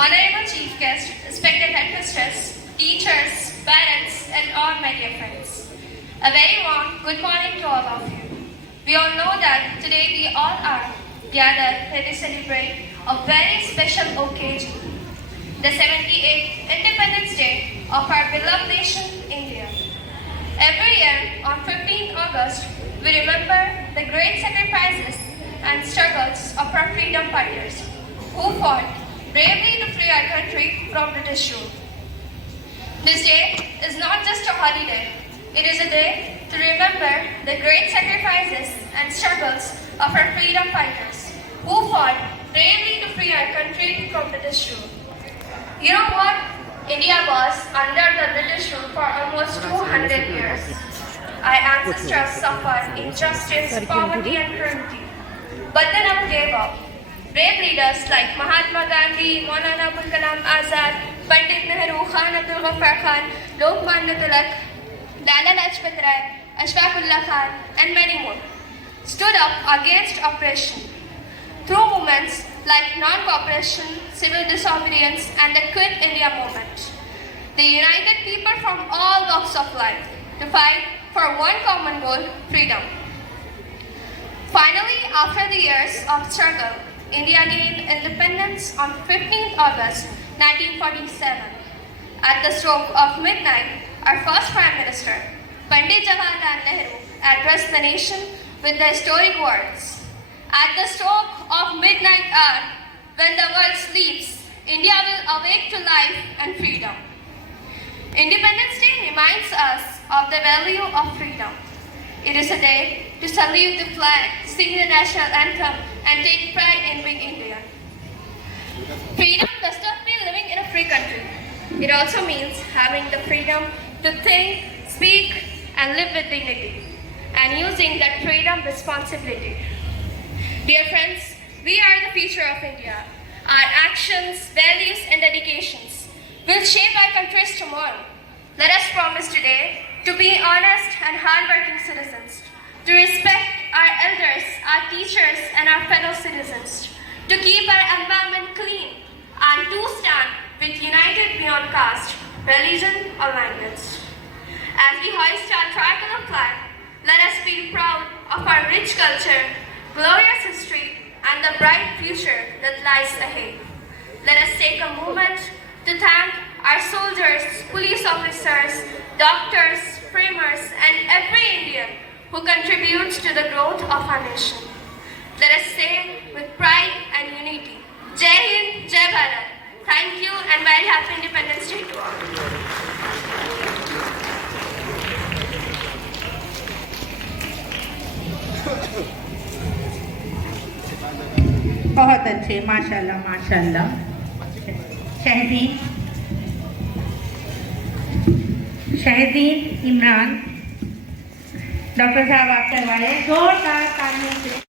Honorable Chief Guest, respected headmistress, teachers, parents, and all my dear friends. A very warm good morning to all of you. We all know that today we all are gathered here to celebrate a very special occasion, the 78th Independence Day of our beloved nation, India. Every year on 15th August, we remember the great sacrifices and struggles of our freedom fighters who fought bravely to free our country from British rule. This day is not just a holiday, it is a day to remember the great sacrifices and struggles of our freedom fighters who fought bravely to free our country from British rule. You know what? India was under the British rule for almost 200 years. Our ancestors suffered injustice, poverty and cruelty, but they never gave up. Brave leaders like Mahatma Gandhi, Maulana Abul Kalam Azad, Pandit Nehru, Khan Abdul Ghaffar Khan, Lokmanya Tilak, Lala Lajpat Rai, Ashfaqullah Khan, and many more stood up against oppression. Through movements like non-cooperation, civil disobedience, and the Quit India movement, they united people from all walks of life to fight for one common goal, freedom. Finally, after the years of struggle, India gained independence on 15th August 1947. At the stroke of midnight, our first Prime Minister, Pandit Jawaharlal Nehru, addressed the nation with the historic words, "At the stroke of midnight hour, when the world sleeps, India will awake to life and freedom." Independence Day reminds us of the value of freedom. It is a day to salute the flag, sing the national anthem, and take pride in being Indian. Freedom does not mean living in a free country. It also means having the freedom to think, speak, and live with dignity, and using that freedom responsibly. Dear friends, we are the future of India. Our actions, values, and dedications will shape our country's tomorrow. Let us promise today to be honest and hardworking citizens, to respect our elders, our teachers, and our fellow citizens, to keep our environment clean, and to stand with united beyond caste, religion, or language. As we hoist our tricolor flag, let us feel proud of our rich culture, glorious history, and the bright future that lies ahead. Let us take a moment to thank our soldiers, police officers, doctors, framers, and every Indian who contributes to the growth of our nation. Let us say with pride and unity, Jai Hind, Jai Bharat. Thank you and very happy Independence Day to all. बहुत अच्छे, माशाल्लाह माशाल्लाह। शहीदीन Imran, doctor साहब आप करवाए जोरदार तालियों से।